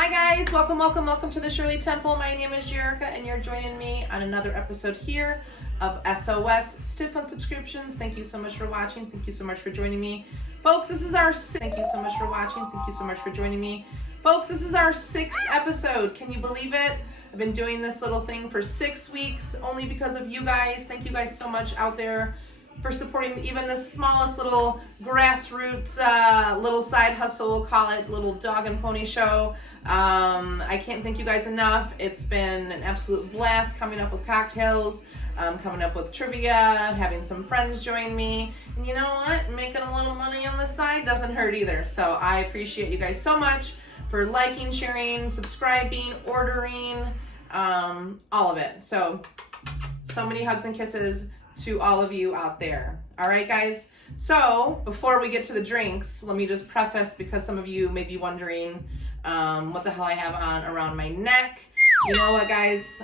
Hi guys, welcome to the Shirley Temple. My name is Jerr, and you're joining me on another episode here of S.O.S. Stiff on subscriptions. Thank you so much for watching. Thank you so much for joining me. Folks, this is our thank you so much for watching. Thank you so much for joining me. Folks, this is our 6th episode. Can you believe it? I've been doing this little thing for 6 weeks only because of you guys. Thank you guys so much out there for supporting even the smallest little grassroots little side hustle, we'll call it, little dog and pony show. I can't thank you guys enough. It's been an absolute blast coming up with cocktails, coming up with trivia, having some friends join me. And you know what? Making a little money on the side doesn't hurt either. So I appreciate you guys so much for liking, sharing, subscribing, ordering, all of it. So many hugs and kisses to all of you out there. All right, guys. So before we get to the drinks, let me just preface, because some of you may be wondering what the hell I have on around my neck. You know what, guys?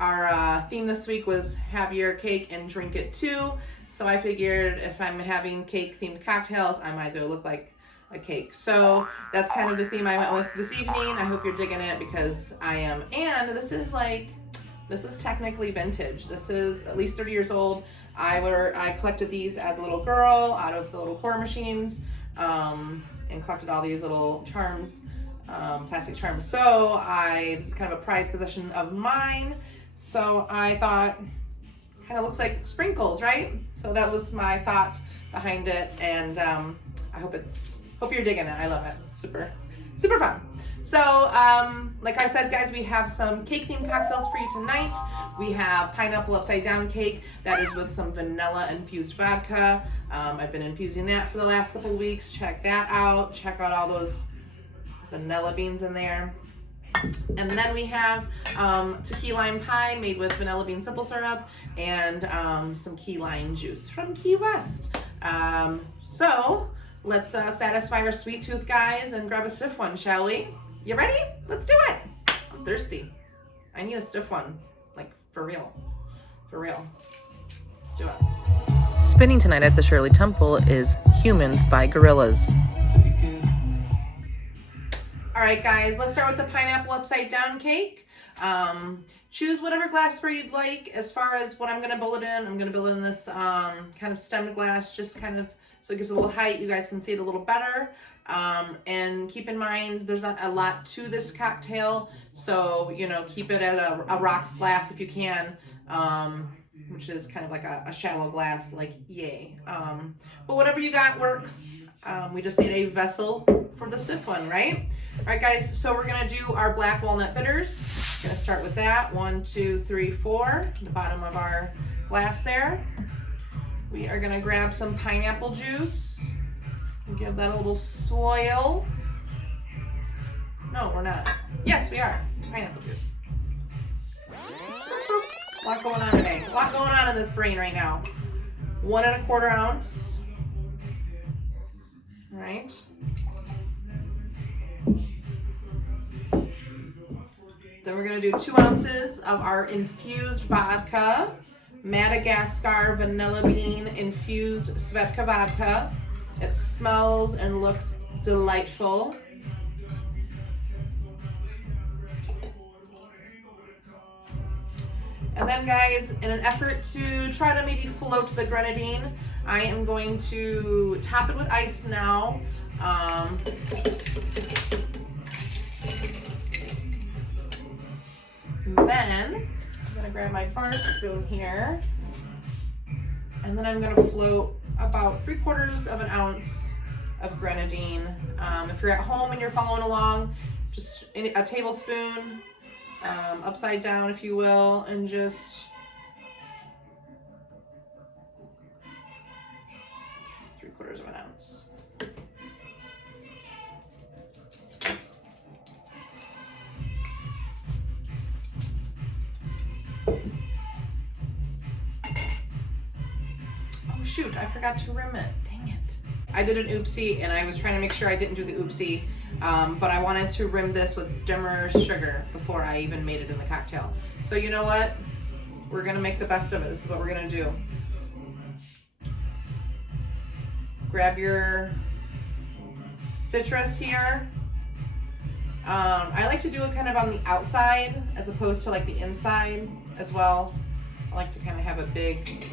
Our theme this week was have your cake and drink it too. So I figured if I'm having cake-themed cocktails, I might as well look like a cake. So that's kind of the theme I went with this evening. I hope you're digging it, because I am. And this is technically vintage. This is at least 30 years old. I collected these as a little girl out of the little quarter machines, and collected all these little charms, plastic charms. So this is kind of a prized possession of mine. So I thought, kind of looks like sprinkles, right? So that was my thought behind it, and I hope you're digging it. I love it. Super fun. So, like I said, guys, we have some cake-themed cocktails for you tonight. We have pineapple upside down cake that is with some vanilla infused vodka. I've been infusing that for the last couple of weeks. Check that out. Check out all those vanilla beans in there. And then we have key lime pie made with vanilla bean simple syrup and some key lime juice from Key West. So let's satisfy our sweet tooth, guys, and grab a stiff one, shall we? You ready? Let's do it. I'm thirsty. I need a stiff one, like for real. Let's do it. Spinning tonight at the Shirley Temple is Humans by Gorillas. All right, guys, let's start with the pineapple upside down cake. Choose whatever glassware you'd like. As far as what I'm gonna build it in, I'm gonna build in this kind of stemmed glass, just kind of so it gives a little height. You guys can see it a little better. And keep in mind, there's not a lot to this cocktail, so keep it at a rocks glass if you can, which is kind of like a shallow glass, like yay. But whatever you got works. We just need a vessel for the stiff one, right? All right, guys, so we're gonna do our black walnut bitters. Gonna start with that. 1, 2, 3, 4, the bottom of our glass there. We are gonna grab some pineapple juice and give that a little swirl. No, we're not. Yes, we are. Pineapple juice. A lot going on today. A lot going on in this brain right now. 1 1/4 ounce. All right. Then we're gonna do 2 ounces of our infused vodka, Madagascar vanilla bean infused Svedka vodka. It smells and looks delightful. And then, guys, in an effort to try to maybe float the grenadine, I am going to top it with ice now. Then I'm gonna grab my bar spoon here, and then I'm gonna float about 3/4 of an ounce of grenadine. If you're at home and you're following along, just a tablespoon, upside down, if you will, and just 3/4 of an ounce. Oh shoot, I forgot to rim it. Dang it. I did an oopsie, and I was trying to make sure I didn't do the oopsie, but I wanted to rim this with dimmer sugar before I even made it in the cocktail. So you know what? We're gonna make the best of it. This is what we're gonna do. Grab your citrus here, I like to do it kind of on the outside as opposed to like the inside as well. I like to kind of have a big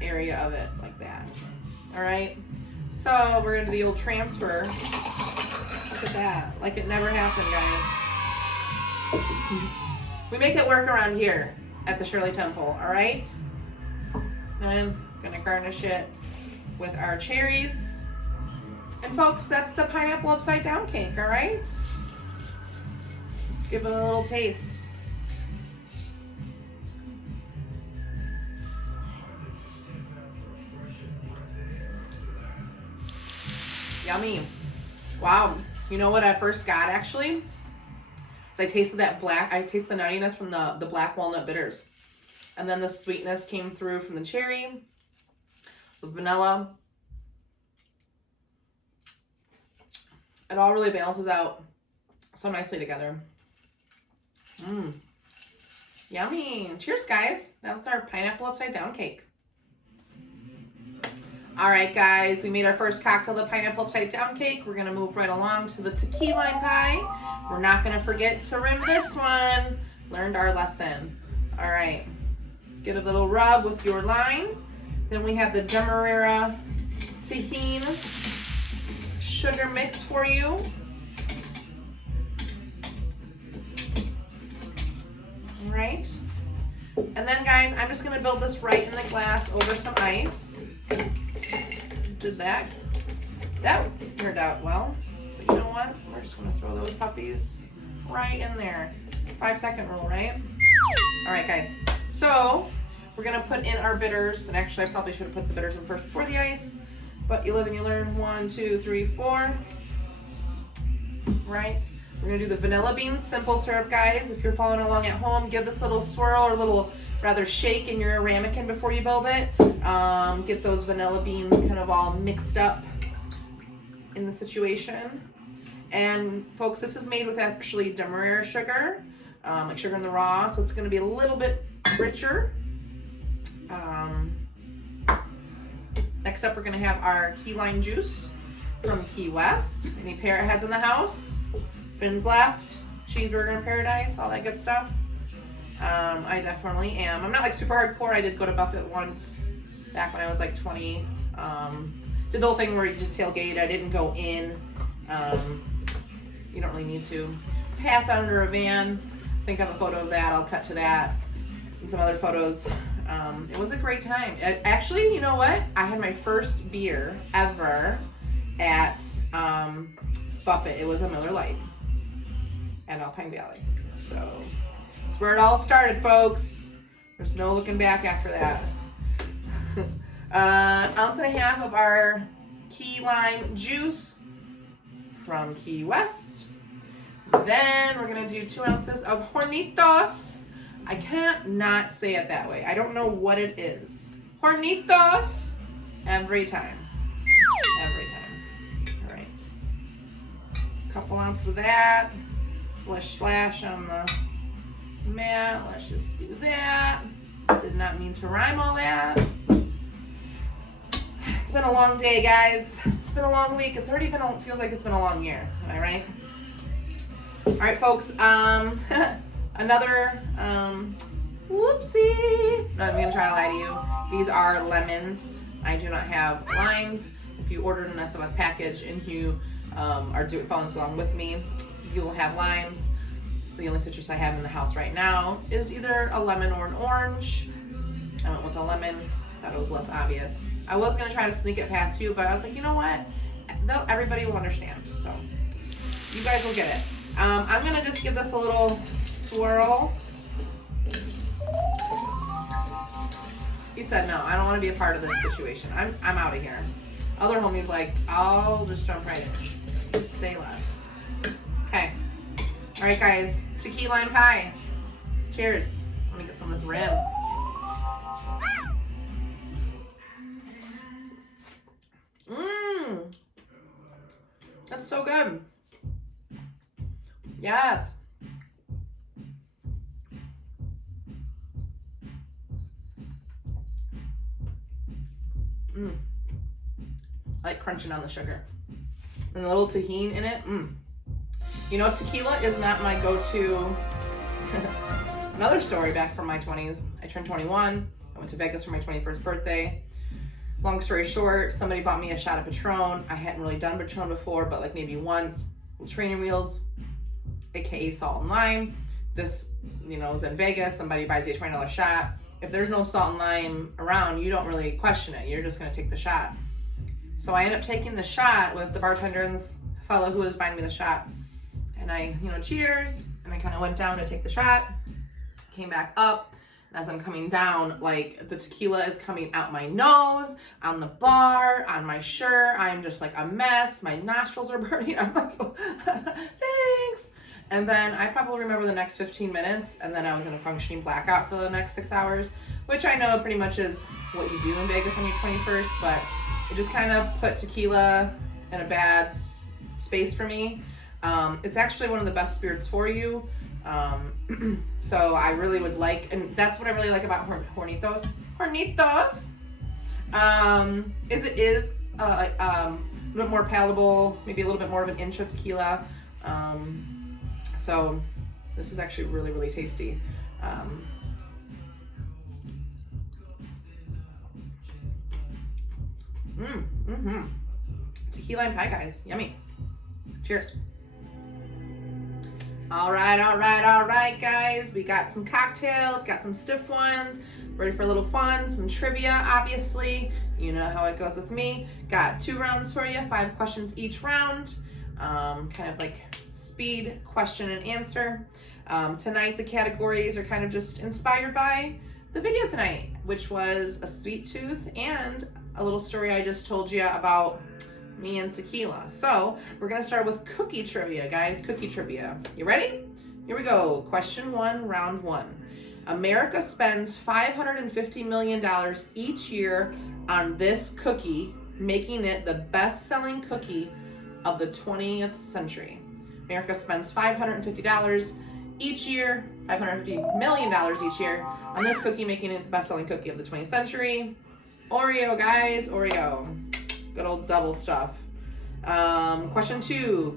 area of it like that. All right, so we're gonna do the old transfer. Look at that, like it never happened, guys. We make it work around here at the Shirley Temple, all right? And I'm gonna garnish it with our cherries. And folks, that's the pineapple upside down cake, all right? Let's give it a little taste. Yummy. Wow. You know what I first got actually? Is I tasted the nuttiness from the black walnut bitters. And then the sweetness came through from the cherry, the vanilla. It all really balances out so nicely together. Yummy. Cheers, guys. That's our pineapple upside down cake. All right, guys, we made our first cocktail, the pineapple upside down cake. We're gonna move right along to the key lime pie. We're not gonna forget to rim this one. Learned our lesson. All right, get a little rub with your lime. Then we have the Demerara tahini sugar mix for you. All right, and then guys, I'm just gonna build this right in the glass over some ice. Did that. That turned out well. But you know what? We're just gonna throw those puppies right in there. 5-second rule, right? All right, guys. So we're gonna put in our bitters. And actually, I probably should have put the bitters in first before the ice. But you live and you learn. 1, 2, 3, 4. Right. We're gonna do the vanilla bean simple syrup, guys. If you're following along at home, give this little swirl or little rather shake in your ramekin before you build it. Get those vanilla beans kind of all mixed up in the situation. And folks, this is made with actually Demerara sugar, like sugar in the raw, so it's gonna be a little bit richer. Next up, we're gonna have our key lime juice from Key West. Any parrot heads in the house? Fins left, cheeseburger in paradise, all that good stuff. I definitely am. I'm not like super hardcore. I did go to Buffett once back when I was like 20. Did the whole thing where you just tailgate. I didn't go in. You don't really need to. Pass out under a van. I think I have a photo of that. I'll cut to that. And some other photos. It was a great time. Actually, you know what? I had my first beer ever at Buffett. It was a Miller Lite at Alpine Valley. So that's where it all started, folks. There's no looking back after that. 1.5 ounces of our key lime juice from Key West. Then we're gonna do 2 ounces of Hornitos. I can't not say it that way. I don't know what it is. Hornitos. Every time. Every time. All right. A couple ounces of that. Splish splash on the mat. Let's just do that. Did not mean to rhyme all that. It's been a long day, guys. It's been a long week. It's already been, feels like it's been a long year. Am I right? All right, folks. Another, whoopsie. Not even gonna try to lie to you. These are lemons. I do not have limes. If you ordered an S.O.S package and you are following along with me, you'll have limes. The only citrus I have in the house right now is either a lemon or an orange. I went with a lemon. Thought it was less obvious. I was gonna try to sneak it past you, but I was like, you know what? Everybody will understand. So you guys will get it. I'm gonna just give this a little swirl. He said, no, I don't want to be a part of this situation. I'm out of here. Other homie's like, I'll just jump right in. Say less. Okay. All right, guys. Key lime pie. Cheers. Let me get some of this rim. Mmm. That's so good. Yes. I like crunching on the sugar. and a little tahini in it. You know, tequila is not my go-to. Another story back from my 20s. I turned 21. I went to Vegas for my 21st birthday. Long story short, somebody bought me a shot of Patron. I hadn't really done Patron before, but like maybe once. Training wheels, aka salt and lime. This, you know, is in Vegas. Somebody buys you a $20 shot. If there's no salt and lime around, you don't really question it. You're just going to take the shot. So I ended up taking the shot with the bartender and this fellow who was buying me the shot. And I, you know, cheers. And I kind of went down to take the shot. Came back up. And as I'm coming down, like the tequila is coming out my nose, on the bar, on my shirt. I'm just like a mess. My nostrils are burning. I'm like, thanks. And then I probably remember the next 15 minutes, and then I was in a functioning blackout for the next 6 hours, which I know pretty much is what you do in Vegas on your 21st, but it just kind of put tequila in a bad space for me. It's actually one of the best spirits for you. So I really would like, and that's what I really like about Hornitos, is it is a little bit more palatable, maybe a little bit more of an inch of tequila. So this is actually really, really tasty. Tequila and pie, guys. Yummy. Cheers. All right, guys. We got some cocktails, got some stiff ones, ready for a little fun, some trivia, obviously. You know how it goes with me. Got 2 rounds for you, 5 questions each round. Kind of like speed question and answer. Tonight, the categories are kind of just inspired by the video tonight, which was a sweet tooth and a little story I just told you about me and tequila. So we're gonna start with cookie trivia, guys. Cookie trivia. You ready? Here we go. Question 1, round 1. America spends $550 million each year on this cookie, making it the best-selling cookie of the 20th century. America spends $550 each year, $550 million each year on this cookie, making it the best-selling cookie of the 20th century. Oreo, guys, Oreo. Good old double stuff. Question 2,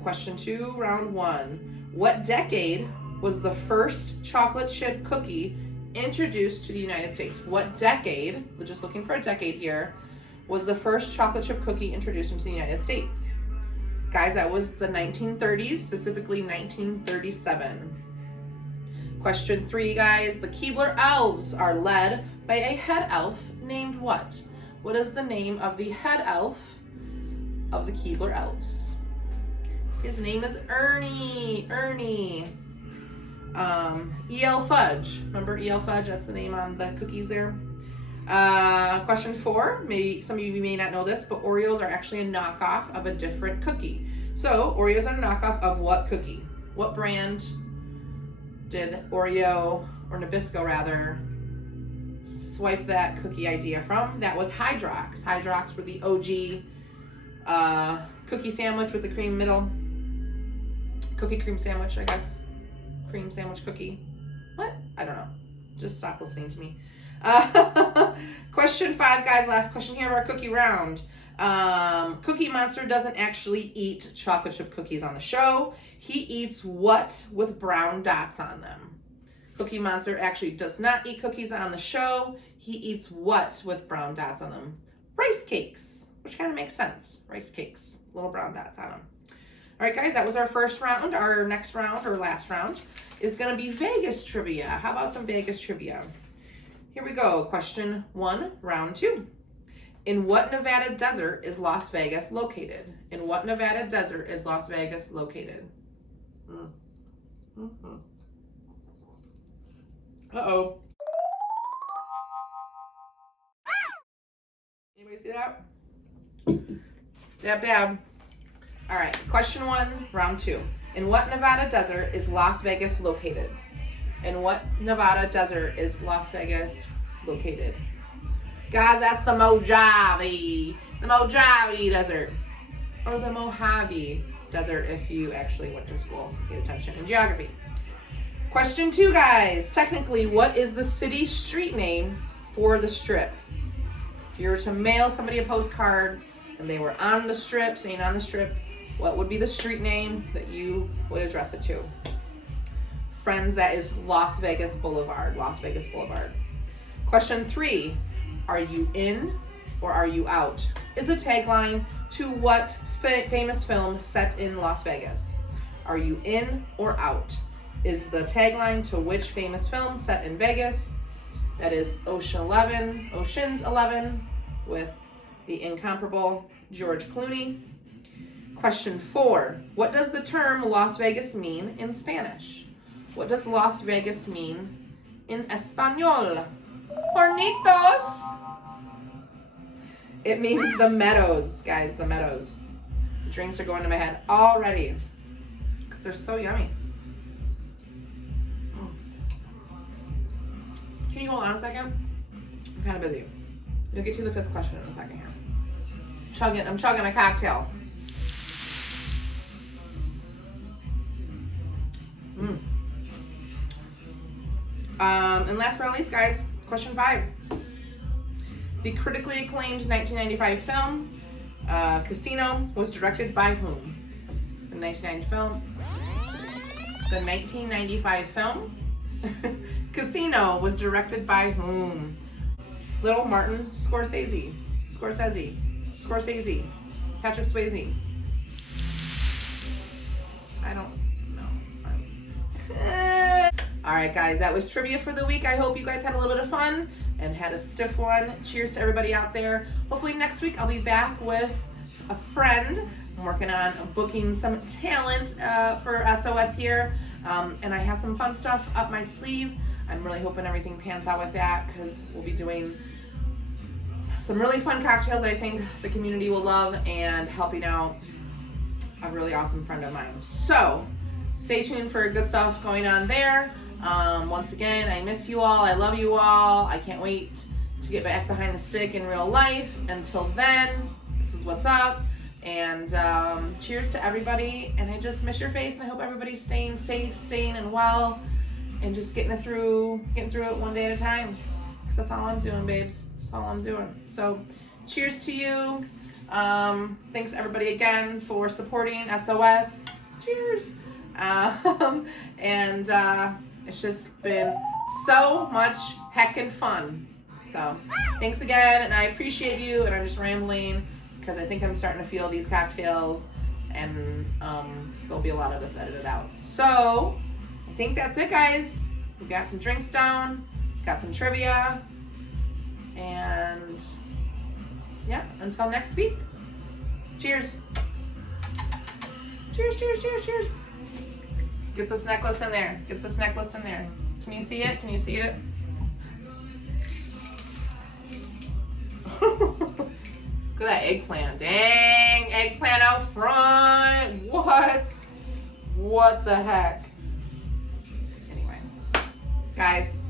round 1. What decade was the first chocolate chip cookie introduced to the United States? What decade, we're just looking for a decade here, was the first chocolate chip cookie introduced into the United States? Guys, that was the 1930s, specifically 1937. Question 3, guys. The Keebler Elves are led by a head elf named what? What is the name of the head elf of the Keebler Elves? His name is Ernie. E.L. Fudge. Remember E.L. Fudge? That's the name on the cookies there. Question 4. Maybe some of you may not know this, but Oreos are actually a knockoff of a different cookie. So Oreos are a knockoff of what cookie? What brand did Oreo, or Nabisco rather, swipe that cookie idea from? That was Hydrox. Hydrox were the OG cookie sandwich with the cream middle. Cookie cream sandwich, I guess. Cream sandwich cookie. What? I don't know. Just stop listening to me. Question 5, guys. Last question here of our cookie round. Cookie Monster doesn't actually eat chocolate chip cookies on the show. He eats what with brown dots on them? Cookie Monster actually does not eat cookies on the show. He eats what with brown dots on them? Rice cakes, which kind of makes sense. Rice cakes, little brown dots on them. All right, guys, that was our first round. Our next round, or last round, is going to be Vegas trivia. How about some Vegas trivia? Here we go. Question 1, round 2. In what Nevada desert is Las Vegas located? In what Nevada desert is Las Vegas located? Uh-oh. Anybody see that? Dab. All right, question 1, round 2. In what Nevada desert is Las Vegas located? In what Nevada desert is Las Vegas located? Guys, that's the Mojave. The Mojave Desert. Or the Mojave Desert if you actually went to school, paid attention in geography. Question 2, guys. Technically, what is the city street name for the Strip? If you were to mail somebody a postcard and they were on the Strip, saying on the Strip, What would be the street name that you would address it to? Friends, that is Las Vegas Boulevard. Las Vegas Boulevard. Question 3. Are you in or are you out? Is the tagline to what famous film set in Las Vegas? Are you in or out? Is the tagline to which famous film set in Vegas? That is Ocean's 11 with the incomparable George Clooney. Question 4. What does the term Las Vegas mean in Spanish? What does Las Vegas mean in Espanol? Hornitos! It means the meadows, guys, the meadows. Drinks are going to my head already because they're so yummy. Can you hold on a second? I'm kind of busy. We'll get to the 5th question in a second here. I'm chugging a cocktail. And last but not least, guys, question 5. The critically acclaimed 1995 film, Casino, was directed by whom? The 1995 film, Casino, was directed by whom? Little Martin Scorsese, Patrick Swayze. I don't know. All right, guys, that was trivia for the week. I hope you guys had a little bit of fun and had a stiff one. Cheers to everybody out there. Hopefully next week I'll be back with a friend. I'm working on booking some talent for S.O.S here, and I have some fun stuff up my sleeve. I'm really hoping everything pans out with that because we'll be doing some really fun cocktails I think the community will love and helping out a really awesome friend of mine. So stay tuned for good stuff going on there. Once again, I miss you all. I love you all. I can't wait to get back behind the stick in real life. Until then, this is what's up. And cheers to everybody. And I just miss your face. And I hope everybody's staying safe, sane, and well. And just getting through it one day at a time. Because that's all I'm doing, babes. That's all I'm doing. So cheers to you. Thanks everybody again for supporting S.O.S. Cheers. It's just been so much heckin' fun. So thanks again, and I appreciate you, and I'm just rambling because I think I'm starting to feel these cocktails, and there'll be a lot of this edited out. So I think that's it, guys. We got some drinks down, got some trivia, and yeah, until next week. Cheers. Cheers, cheers, cheers, cheers. Get this necklace in there. Get this necklace in there. Can you see it? Can you see it? Look at that eggplant. Dang, eggplant out front. What the heck? Anyway, guys,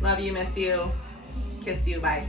love you, miss you, kiss you, bye.